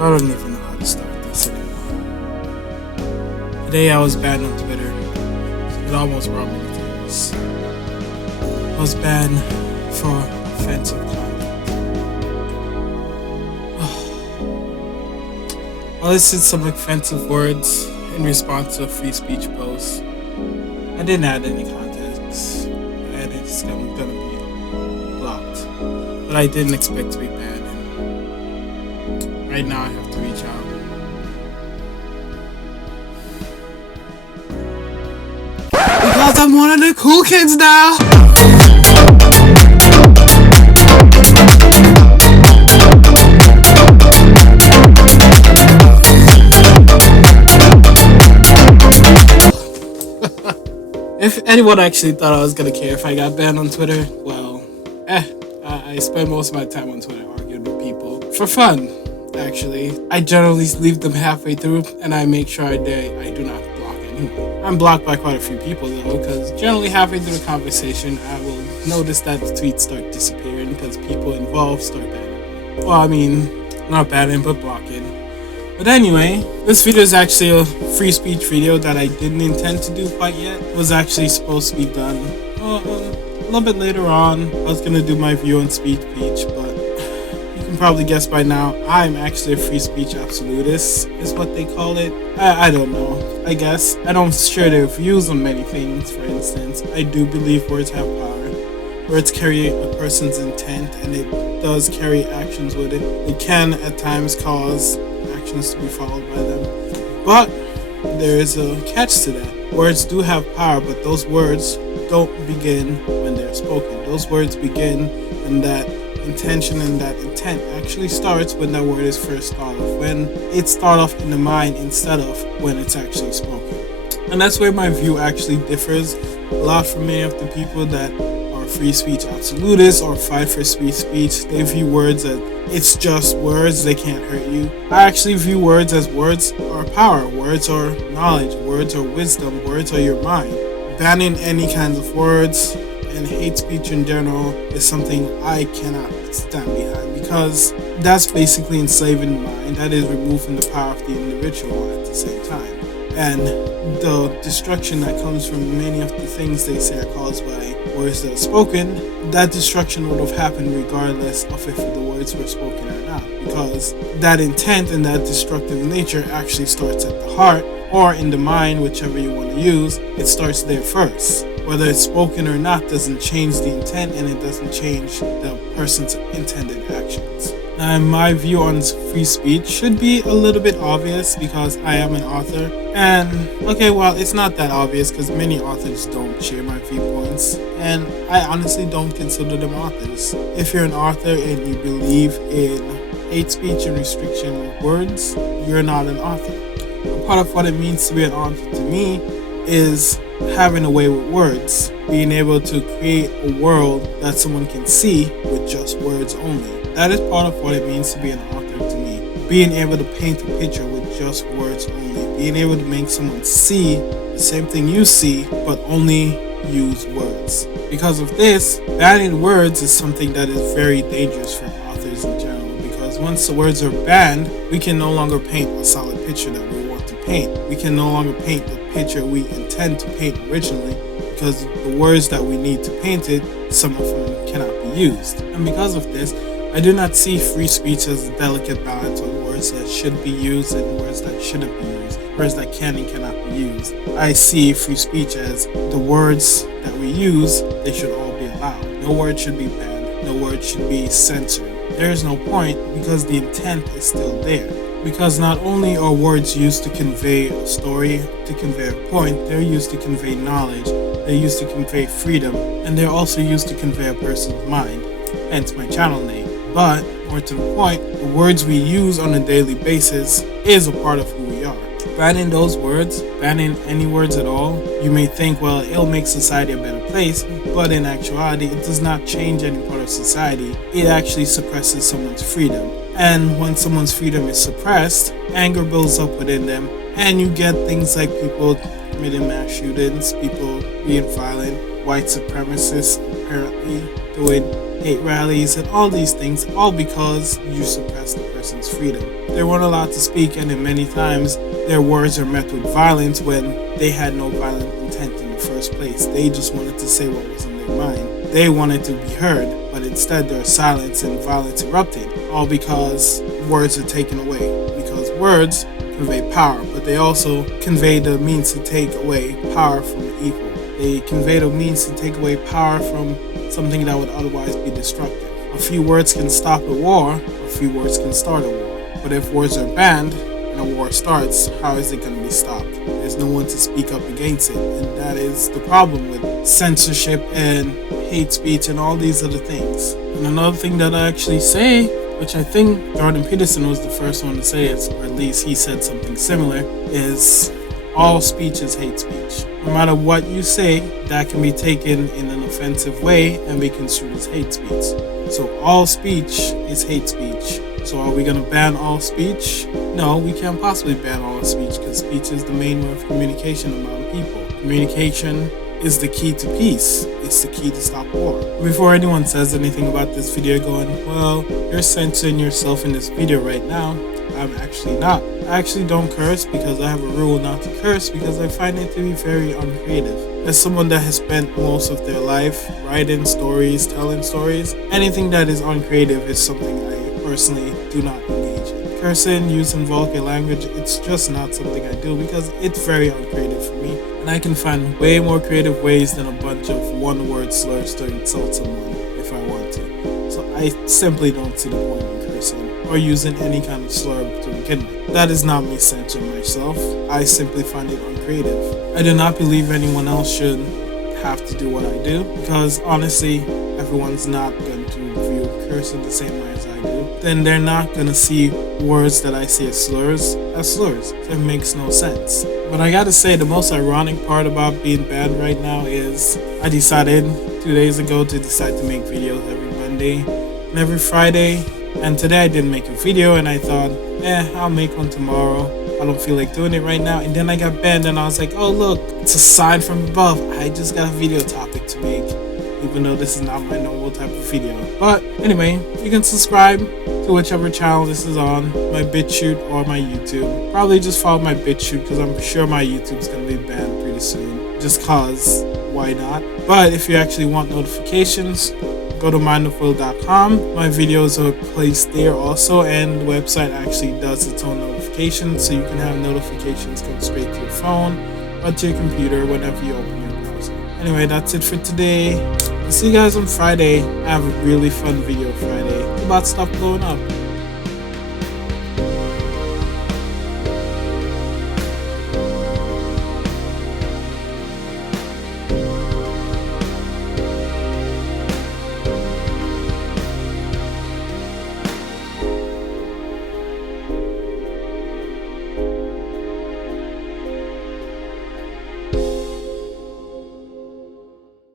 I don't even know how to start this anymore. Today I was banned on Twitter. It almost brought me to tears. I was banned for offensive content. I listed some offensive words in response to a free speech post. I didn't add any context. I added it's gonna be blocked. But I didn't expect to be banned. And right now I have to reach out. Because I'm one of the cool kids now! If anyone actually thought I was gonna care if I got banned on Twitter, well, I spend most of my time on Twitter arguing with people for fun, actually. I generally leave them halfway through, and I make sure I do not block anyone. I'm blocked by quite a few people, though, because generally halfway through the conversation, I will notice that the tweets start disappearing because people involved start banning. Well, I mean, not banning, but blocking. But anyway, this video is actually a free speech video that I didn't intend to do quite yet. It was actually supposed to be done a little bit later on. I was going to do my view on speech, but you can probably guess by now, I'm actually a free speech absolutist, is what they call it. I don't know, I guess. I don't share their views on many things, for instance. I do believe words have power. Words carry a person's intent, and it does carry actions with it. It can, at times, cause actions to be followed by them. But there is a catch to that. Words do have power, but those words don't begin when they're spoken. Those words begin when that intention and that intent actually starts when that word is first thought of, when it's thought of in the mind instead of when it's actually spoken. And that's where my view actually differs a lot from many of the people that are free speech absolutists or fight for free speech. They view words as it's just words, they can't hurt you. I actually view words as words are power, words are knowledge, words are wisdom, words are your mind. Banning any kinds of words and hate speech in general is something I cannot stand behind, because that's basically enslaving the mind. That is removing the power of the individual at the same time. And the destruction that comes from many of the things they say are caused by words that are spoken, that destruction would have happened regardless of if the words were spoken or not, because that intent and that destructive nature actually starts at the heart or in the mind, whichever you want to use. It starts there first. Whether it's spoken or not doesn't change the intent, and it doesn't change the person's intended actions. Now, my view on free speech should be a little bit obvious because I am an author. And, okay, well, it's not that obvious because many authors don't share my viewpoints. And I honestly don't consider them authors. If you're an author and you believe in hate speech and restriction of words, you're not an author. A part of what it means to be an author to me is having a way with words, being able to create a world that someone can see with just words only. That is part of what it means to be an author to me. Being able to paint a picture with just words only. Being able to make someone see the same thing you see, but only use words. Because of this, banning words is something that is very dangerous for authors in general, because once the words are banned, we can no longer paint a solid picture that we want to paint. We can no longer paint the picture we intend to paint originally, because the words that we need to paint it, some of them cannot be used. And because of this, I do not see free speech as a delicate balance of words that should be used and words that shouldn't be used, words that can and cannot be used. I see free speech as the words that we use, they should all be allowed. No word should be banned, no word should be censored. There is no point because the intent is still there. Because not only are words used to convey a story, to convey a point, they're used to convey knowledge, they're used to convey freedom, and they're also used to convey a person's mind, hence my channel name. But, more to the point, the words we use on a daily basis is a part of who we are. Banning those words, banning any words at all, you may think, well, it'll make society a better place, but in actuality, it does not change any part of society. It actually suppresses someone's freedom. And when someone's freedom is suppressed, anger builds up within them, and you get things like people committing mass shootings, people being violent, white supremacists, apparently, the way hate rallies, and all these things, all because you suppress the person's freedom. They weren't allowed to speak, and in many times their words are met with violence when they had no violent intent in the first place. They just wanted to say what was in their mind. They wanted to be heard, but instead their silence and violence erupted, all because words are taken away. Because words convey power, but they also convey the means to take away power from evil. They convey the means to take away power from something that would otherwise be destructive. A few words can stop a war, a few words can start a war. But if words are banned and a war starts, how is it going to be stopped? There's no one to speak up against it, and that is the problem with censorship and hate speech and all these other things. And another thing that I actually say, which I think Jordan Peterson was the first one to say it, or at least he said something similar, is all speech is hate speech. No matter what you say, that can be taken in an offensive way and be construed as hate speech. So all speech is hate speech. So are we going to ban all speech? No, we can't possibly ban all speech, because speech is the main way of communication among people. Communication is the key to peace. It's the key to stop war. Before anyone says anything about this video going, well, you're censoring yourself in this video right now, I'm actually not. I actually don't curse because I have a rule not to curse, because I find it to be very uncreative. As someone that has spent most of their life writing stories, telling stories, anything that is uncreative is something I personally do not engage in. Cursing, using vulgar language, it's just not something I do because it's very uncreative for me. And I can find way more creative ways than a bunch of one-word slurs to insult someone if I want to. So I simply don't see the point in cursing or using any kind of slur to begin with. That is not me censoring myself. I simply find it uncreative. I do not believe anyone else should have to do what I do, because honestly, everyone's not going to view cursing the same way as I do. Then they're not going to see words that I say as slurs. So it makes no sense. But I gotta say, the most ironic part about being banned right now is I decided 2 days ago to decide to make videos every Monday and every Friday. And today I didn't make a video, and I thought, I'll make one tomorrow. I don't feel like doing it right now. And then I got banned, and I was like, oh look, it's a sign from above. I just got a video topic to make, even though this is not my normal type of video. But anyway, you can subscribe to whichever channel this is on, my BitChute or my YouTube. Probably just follow my BitChute, because I'm sure my YouTube's gonna be banned pretty soon. Just cause, why not? But if you actually want notifications, go to mindofwill.com. My videos are placed there also, and the website actually does its own notifications, so you can have notifications come straight to your phone or to your computer whenever you open your browser. Anyway, that's it for today. I'll see you guys on Friday. I have a really fun video Friday. It's about stuff blowing up.